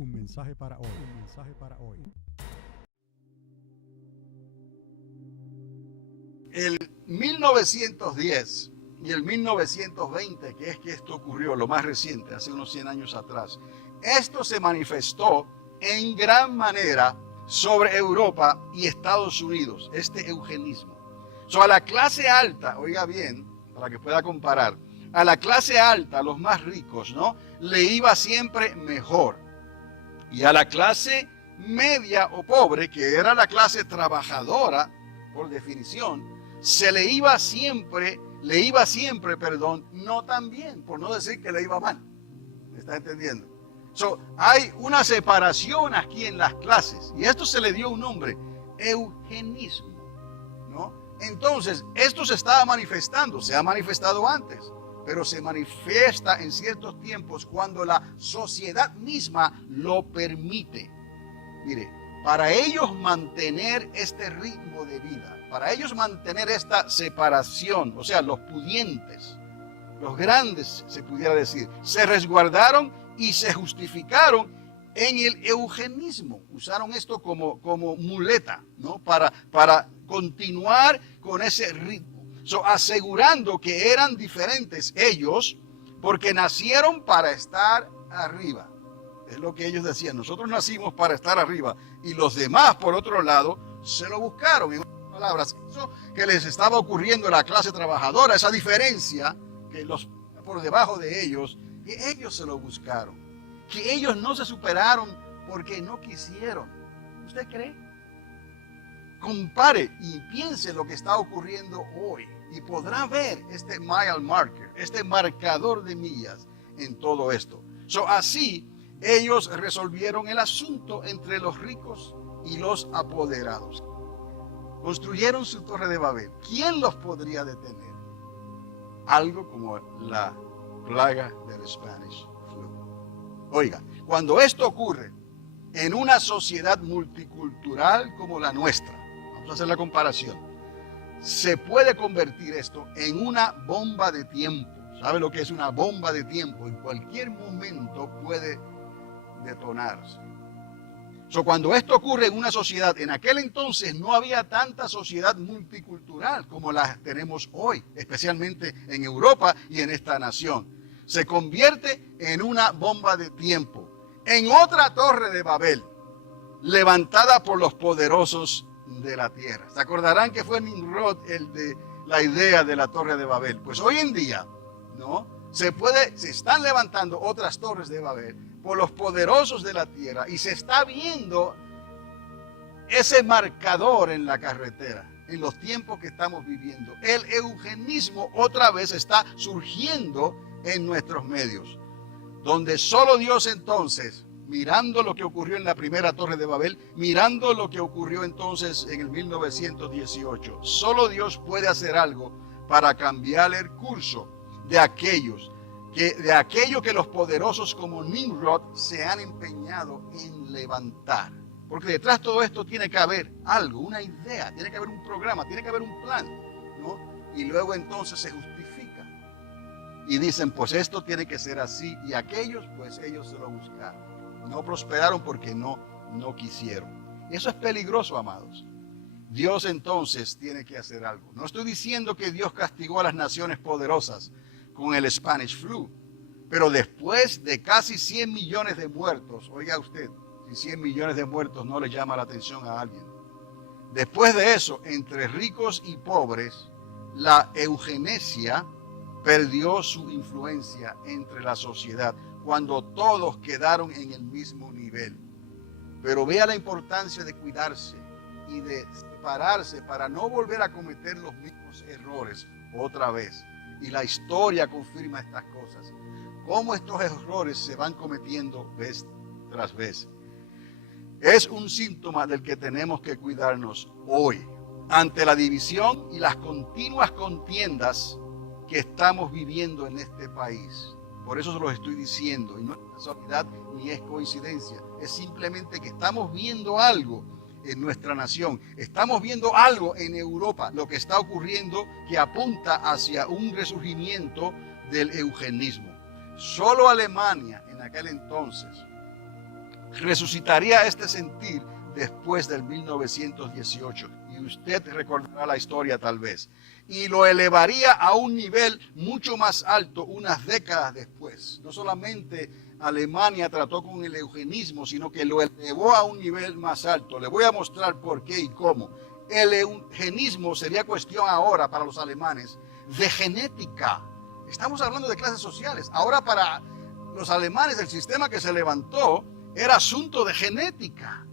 Un mensaje para hoy. Un mensaje para hoy. El 1910 y el 1920, que es que esto ocurrió, lo más reciente, hace unos 100 años atrás, esto se manifestó en gran manera sobre Europa y Estados Unidos, este eugenismo. A la clase alta, oiga bien, para que pueda comparar, a la clase alta, los más ricos, ¿no?, le iba siempre mejor. Y a la clase media o pobre, que era la clase trabajadora, por definición, le iba siempre, no tan bien, por no decir que le iba mal. ¿Me está entendiendo? Hay una separación aquí en las clases, y esto se le dio un nombre, eugenismo, ¿no? Entonces, esto se estaba manifestando, se ha manifestado antes, pero se manifiesta en ciertos tiempos cuando la sociedad misma lo permite. Mire, para ellos mantener este ritmo de vida, para ellos mantener esta separación, o sea, los pudientes, los grandes, se pudiera decir, se resguardaron y se justificaron en el eugenismo. Usaron esto como muleta, ¿no?, para continuar con ese ritmo. Asegurando que eran diferentes ellos porque nacieron para estar arriba. Es lo que ellos decían. Nosotros nacimos para estar arriba y los demás, por otro lado, se lo buscaron. En otras palabras, eso que les estaba ocurriendo a la clase trabajadora, esa diferencia que los por debajo de ellos, que ellos se lo buscaron, que ellos no se superaron porque no quisieron. ¿Usted cree? Compare y piense lo que está ocurriendo hoy y podrá ver este mile marker, este marcador de millas en todo esto. Así ellos resolvieron el asunto entre los ricos y los apoderados. Construyeron su torre de Babel. ¿Quién los podría detener? Algo como la plaga del Spanish Flu. Oiga, cuando esto ocurre en una sociedad multicultural como la nuestra, vamos a hacer la comparación, se puede convertir esto en una bomba de tiempo. ¿Sabe lo que es una bomba de tiempo? En cualquier momento puede detonarse. Cuando esto ocurre en una sociedad, en aquel entonces no había tanta sociedad multicultural como la tenemos hoy, especialmente en Europa y en esta nación. Se convierte en una bomba de tiempo, en otra torre de Babel, levantada por los poderosos de la tierra. ¿Se acordarán que fue Nimrod el de la idea de la torre de Babel? Pues hoy en día, ¿no?, se están levantando otras torres de Babel por los poderosos de la tierra y se está viendo ese marcador en la carretera, en los tiempos que estamos viviendo. El eugenismo otra vez está surgiendo en nuestros medios, donde solo Dios entonces, mirando lo que ocurrió en la primera torre de Babel, mirando lo que ocurrió entonces en el 1918, solo Dios puede hacer algo para cambiar el curso de aquello que los poderosos como Nimrod se han empeñado en levantar. Porque detrás de todo esto tiene que haber algo, una idea, tiene que haber un programa, tiene que haber un plan, ¿no? Y luego entonces se justifica. Y dicen, pues esto tiene que ser así. Y aquellos, pues ellos se lo buscaron. No prosperaron porque no quisieron. Eso es peligroso, amados. Dios entonces tiene que hacer algo. No estoy diciendo que Dios castigó a las naciones poderosas con el Spanish Flu, pero después de casi 100 millones de muertos, oiga usted, si 100 millones de muertos no le llama la atención a alguien, después de eso, entre ricos y pobres, la eugenesia perdió su influencia entre la sociedad, cuando todos quedaron en el mismo nivel. Pero vea la importancia de cuidarse y de separarse para no volver a cometer los mismos errores otra vez. Y la historia confirma estas cosas. Cómo estos errores se van cometiendo vez tras vez. Es un síntoma del que tenemos que cuidarnos hoy, ante la división y las continuas contiendas que estamos viviendo en este país. Por eso se los estoy diciendo, y no es casualidad ni es coincidencia. Es simplemente que estamos viendo algo en nuestra nación. Estamos viendo algo en Europa, lo que está ocurriendo, que apunta hacia un resurgimiento del eugenismo. Solo Alemania en aquel entonces resucitaría este sentir después del 1918. Y usted recordará la historia tal vez. Y lo elevaría a un nivel mucho más alto unas décadas después. No solamente Alemania trató con el eugenismo, sino que lo elevó a un nivel más alto. Le voy a mostrar por qué y cómo. El eugenismo sería cuestión ahora para los alemanes de genética. Estamos hablando de clases sociales. Ahora para los alemanes el sistema que se levantó era asunto de genética,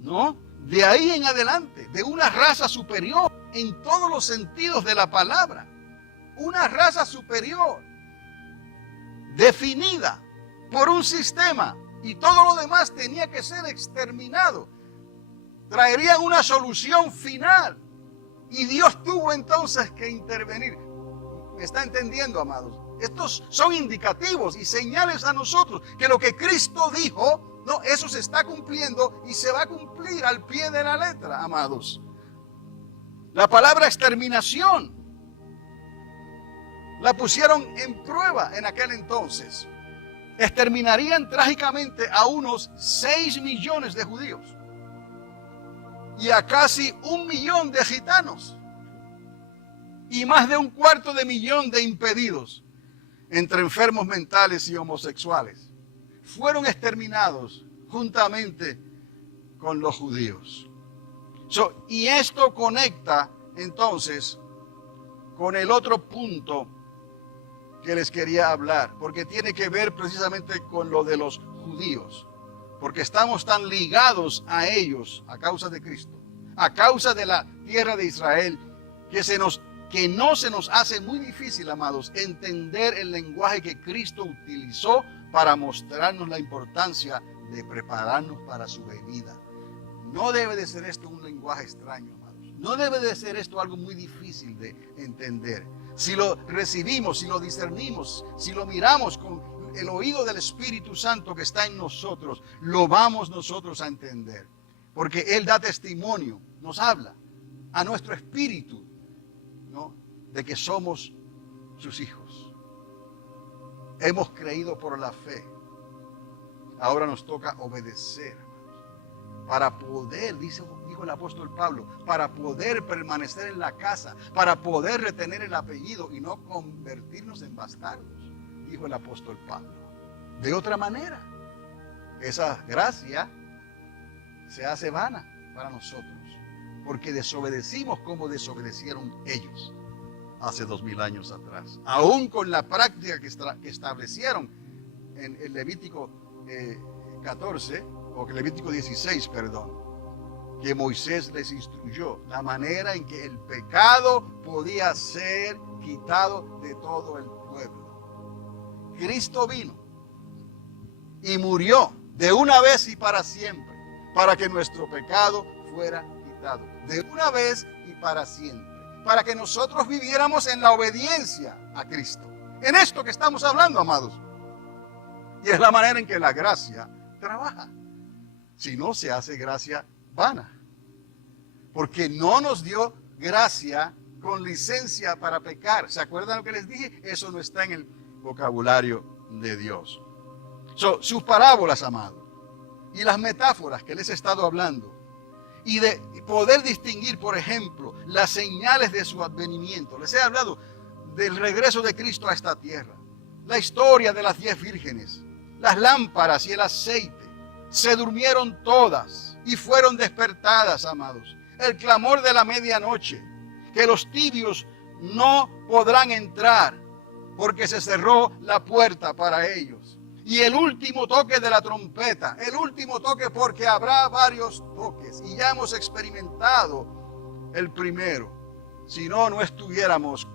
¿no? De ahí en adelante, de una raza superior en todos los sentidos de la palabra. Una raza superior definida por un sistema y todo lo demás tenía que ser exterminado. Traerían una solución final y Dios tuvo entonces que intervenir. ¿Me está entendiendo, amados? Estos son indicativos y señales a nosotros que lo que Cristo dijo, no, eso se está cumpliendo y se va a cumplir al pie de la letra, amados. La palabra exterminación la pusieron en prueba en aquel entonces. Exterminarían trágicamente a unos 6 millones de judíos y a casi 1 millón de gitanos y más de 250,000 de impedidos, entre enfermos mentales y homosexuales. Fueron exterminados juntamente con los judíos. Y esto conecta entonces con el otro punto que les quería hablar, porque tiene que ver precisamente con lo de los judíos, porque estamos tan ligados a ellos a causa de Cristo, a causa de la tierra de Israel, que no se nos hace muy difícil, amados, entender el lenguaje que Cristo utilizó para mostrarnos la importancia de prepararnos para su venida. No debe de ser esto un lenguaje extraño, amados. No debe de ser esto algo muy difícil de entender. Si lo recibimos, si lo discernimos, si lo miramos con el oído del Espíritu Santo que está en nosotros, lo vamos nosotros a entender. Porque Él da testimonio, nos habla a nuestro espíritu, ¿no?, de que somos sus hijos. Hemos creído por la fe. Ahora nos toca obedecer, para poder, dijo el apóstol Pablo, para poder permanecer en la casa, para poder retener el apellido y no convertirnos en bastardos, dijo el apóstol Pablo. De otra manera, esa gracia se hace vana para nosotros, porque desobedecimos como desobedecieron ellos hace 2000 años atrás, aún con la práctica que establecieron en el Levítico 14, o Levítico 16, perdón, que Moisés les instruyó, la manera en que el pecado podía ser quitado de todo el pueblo. Cristo vino y murió de una vez y para siempre, para que nuestro pecado fuera quitado, de una vez y para siempre, para que nosotros viviéramos en la obediencia a Cristo. En esto que estamos hablando, amados. Y es la manera en que la gracia trabaja. Si no, se hace gracia vana. Porque no nos dio gracia con licencia para pecar. ¿Se acuerdan lo que les dije? Eso no está en el vocabulario de Dios. Sus parábolas, amados, y las metáforas que les he estado hablando, y de poder distinguir, por ejemplo, las señales de su advenimiento. Les he hablado del regreso de Cristo a esta tierra, la historia de las 10 vírgenes, las lámparas y el aceite. Se durmieron todas y fueron despertadas, amados. El clamor de la medianoche, que los tibios no podrán entrar porque se cerró la puerta para ellos. Y el último toque de la trompeta, el último toque, porque habrá varios toques y ya hemos experimentado el primero. Si no, no estuviéramos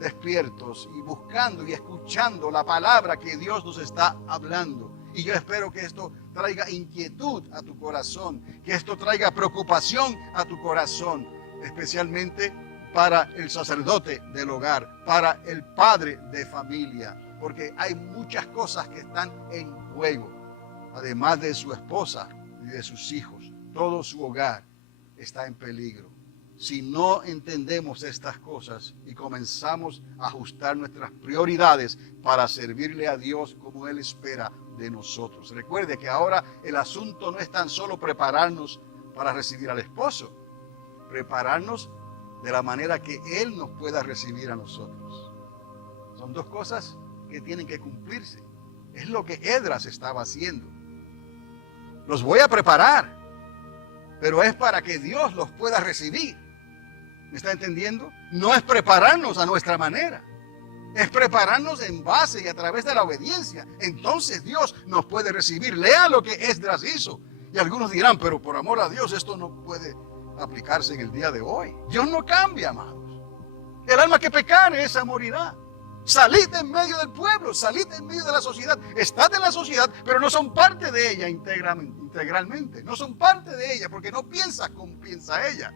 despiertos y buscando y escuchando la palabra que Dios nos está hablando. Y yo espero que esto traiga inquietud a tu corazón, que esto traiga preocupación a tu corazón, especialmente para el sacerdote del hogar, para el padre de familia, porque hay muchas cosas que están en juego, además de su esposa y de sus hijos. Todo su hogar está en peligro. si no entendemos estas cosas y comenzamos a ajustar nuestras prioridades para servirle a Dios como Él espera de nosotros. Recuerde que ahora el asunto no es tan solo prepararnos para recibir al esposo, prepararnos de la manera que Él nos pueda recibir a nosotros. Son dos cosas que tienen que cumplirse. Es lo que Esdras estaba haciendo. Los voy a preparar, pero es para que Dios los pueda recibir. ¿Me está entendiendo? No es prepararnos a nuestra manera. Es prepararnos en base y a través de la obediencia. Entonces Dios nos puede recibir. Lea lo que Esdras hizo. Y algunos dirán, pero por amor a Dios esto no puede aplicarse en el día de hoy. Dios no cambia, amados. El alma que pecare, esa morirá. Salid en medio del pueblo, salid en medio de la sociedad. Estad en la sociedad, pero no son parte de ella integralmente. No son parte de ella porque no piensas como piensa ella.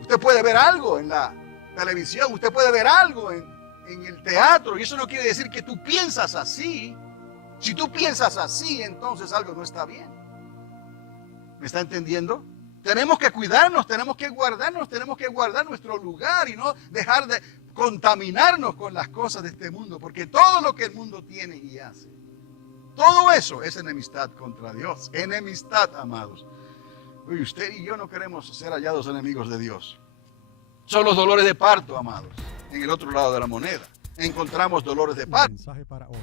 Usted puede ver algo en la televisión, usted puede ver algo en el teatro, y eso no quiere decir que tú piensas así. Si tú piensas así, entonces algo no está bien. ¿Me está entendiendo? Tenemos que cuidarnos, tenemos que guardarnos, tenemos que guardar nuestro lugar y no dejar de contaminarnos con las cosas de este mundo, porque todo lo que el mundo tiene y hace, todo eso es enemistad contra Dios. Enemistad, amados. Uy, usted y yo no queremos ser hallados enemigos de Dios. Son los dolores de parto, amados. En el otro lado de la moneda encontramos dolores de parto. Un mensaje para hoy.